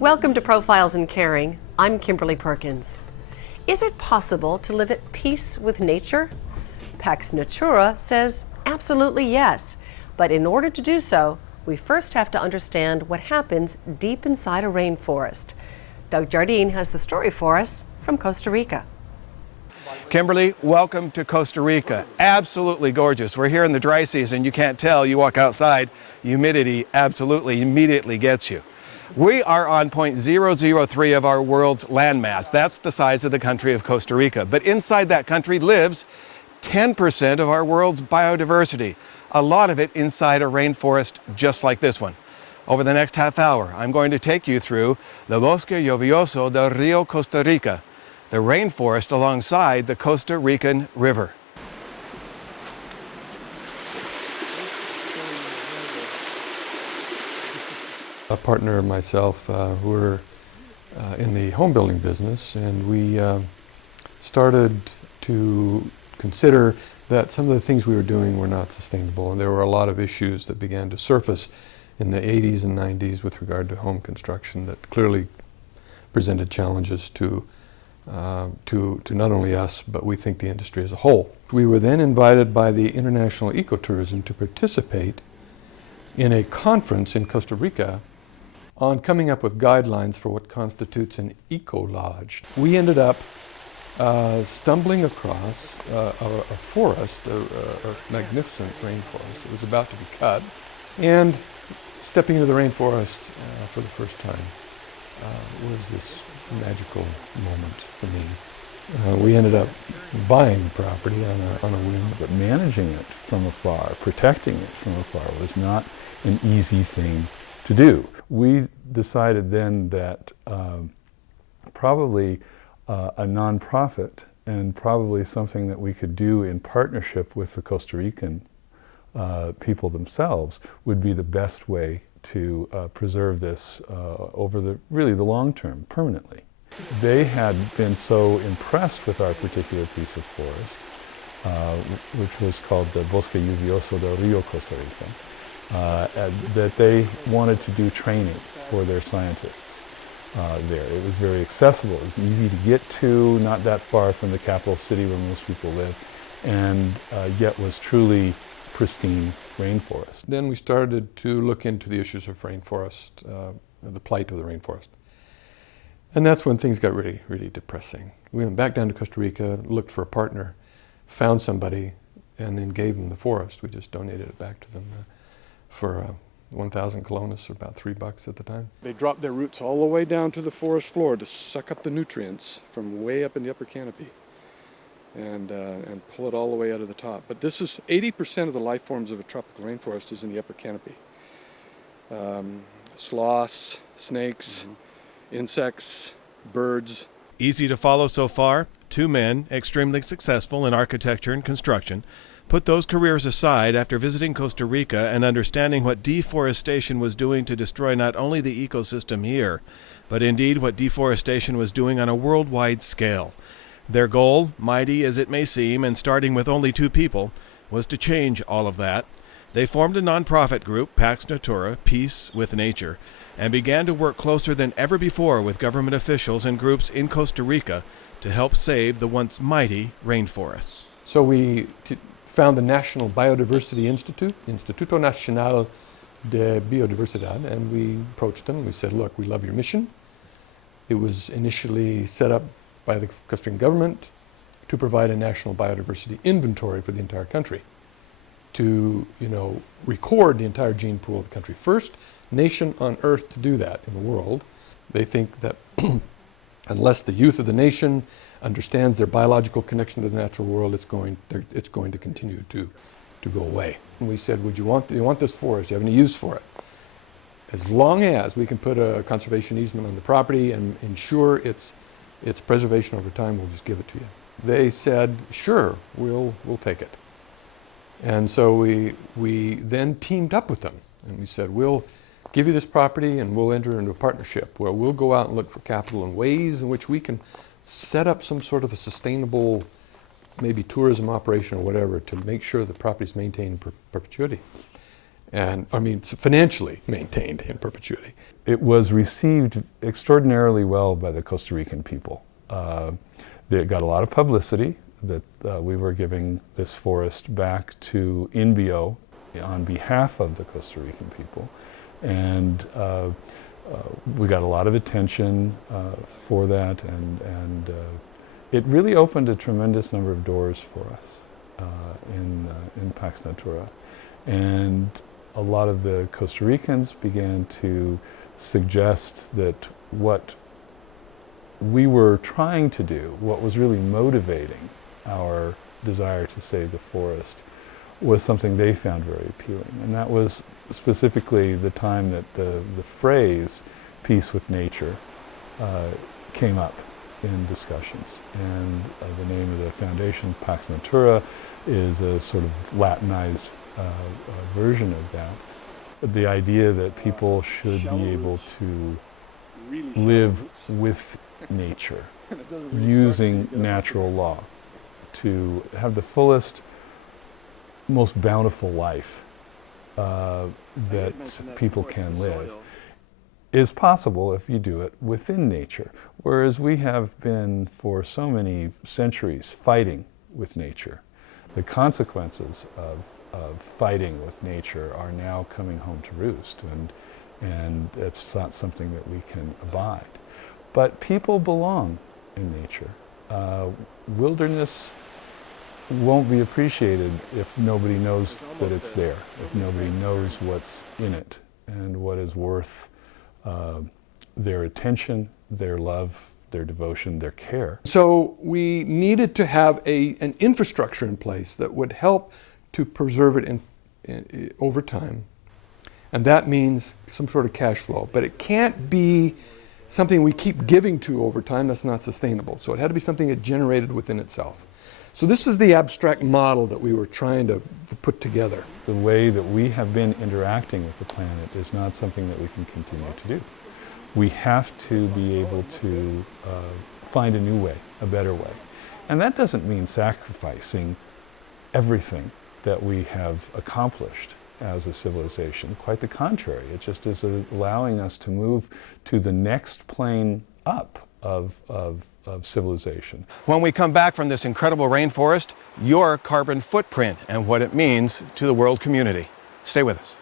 Welcome to Profiles in Caring. I'm Kimberly Perkins. Is it possible to live at peace with nature? Pax Natura says absolutely yes, but in order to do so, we first have to understand what happens deep inside a rainforest. Doug Jardine has the story for us from Costa Rica. Kimberly, welcome to Costa Rica. Absolutely gorgeous. We're here in the dry season. You can't tell. You walk outside, humidity absolutely immediately gets you. We are on 0.003 of our world's landmass. That's the size of the country of Costa Rica. But inside that country lives 10% of our world's biodiversity. A lot of it inside a rainforest just like this one. Over the next half hour, I'm going to take you through the Bosque Lluvioso del Rio Costa Rica, the rainforest alongside the Costa Rican River. A partner and myself were in the home building business, and we started to consider that some of the things we were doing were not sustainable, and there were a lot of issues that began to surface in the 80s and 90s with regard to home construction that clearly presented challenges to not only us, but we think the industry as a whole. We were then invited by the International Ecotourism to participate in a conference in Costa Rica on coming up with guidelines for what constitutes an eco-lodge. We ended up stumbling across a forest, a magnificent rainforest that was about to be cut, and stepping into the rainforest for the first time was this magical moment for me. We ended up buying the property on a whim. But managing it from afar, protecting it from afar was not an easy thing to do. We decided then that probably a nonprofit and probably something that we could do in partnership with the Costa Rican people themselves would be the best way to preserve this over the long term, permanently. They had been so impressed with our particular piece of forest, which was called the Bosque Lluvioso del Rio Costa Rica, that they wanted to do training for their scientists there. It was very accessible, it was easy to get to, not that far from the capital city where most people live, and yet was truly pristine rainforest. Then we started to look into the issues of rainforest, the plight of the rainforest. And that's when things got really, really depressing. We went back down to Costa Rica, looked for a partner, found somebody, and then gave them the forest. We just donated it back to them for 1,000 colones, or about $3 at the time. They drop their roots all the way down to the forest floor to suck up the nutrients from way up in the upper canopy and pull it all the way out of the top. But this is 80% of the life forms of a tropical rainforest is in the upper canopy. Sloths, snakes, insects, birds. Easy to follow so far. Two men, extremely successful in architecture and construction, put those careers aside after visiting Costa Rica and understanding what deforestation was doing to destroy not only the ecosystem here, but indeed what deforestation was doing on a worldwide scale. Their goal, mighty as it may seem and starting with only 2 people, was to change all of that. They formed a nonprofit group, Pax Natura, Peace with Nature, and began to work closer than ever before with government officials and groups in Costa Rica to help save the once mighty rainforests. So we found the National Biodiversity Institute, Instituto Nacional de Biodiversidad, and we approached them. We said, look, we love your mission. It was initially set up by the Costa Rican government to provide a national biodiversity inventory for the entire country, to record the entire gene pool of the country. First nation on earth to do that in the world. They think that unless the youth of the nation understands their biological connection to the natural world, it's going to continue to go away. And we said, do you want this forest? Do you have any use for it? As long as we can put a conservation easement on the property and ensure its preservation over time, we'll just give it to you. They said, sure, we'll take it. And so we then teamed up with them, and we said, we'll give you this property and we'll enter into a partnership where we'll go out and look for capital and ways in which we can set up some sort of a sustainable, maybe tourism operation or whatever, to make sure the property is maintained in perpetuity. and I mean financially maintained in perpetuity. It was received extraordinarily well by the Costa Rican people. They got a lot of publicity that we were giving this forest back to Inbio on behalf of the Costa Rican people. And we got a lot of attention for that, and it really opened a tremendous number of doors for us in Pax Natura. And a lot of the Costa Ricans began to suggest that what we were trying to do, what was really motivating our desire to save the forest, was something they found very appealing. And that was specifically the time that the phrase peace with nature came up in discussions. And the name of the foundation, Pax Natura, is a sort of Latinized version of that. The idea that people should be able to live with nature, using natural law, to have the fullest, most bountiful life that people can live, is possible if you do it within nature. Whereas we have been for so many centuries fighting with nature. The consequences of fighting with nature are now coming home to roost, and it's not something that we can abide. But people belong in nature. Wilderness won't be appreciated if nobody knows that it's there, if nobody knows what's in it and what is worth their attention, their love, their devotion, their care. So we needed to have an infrastructure in place that would help to preserve it over time. And that means some sort of cash flow. But it can't be something we keep giving to over time. That's not sustainable. So it had to be something that generated within itself. So this is the abstract model that we were trying to put together. The way that we have been interacting with the planet is not something that we can continue to do. We have to be able to find a new way, a better way. And that doesn't mean sacrificing everything that we have accomplished as a civilization. Quite the contrary. It just is allowing us to move to the next plane up of civilization. When we come back from this incredible rainforest, your carbon footprint and what it means to the world community. Stay with us.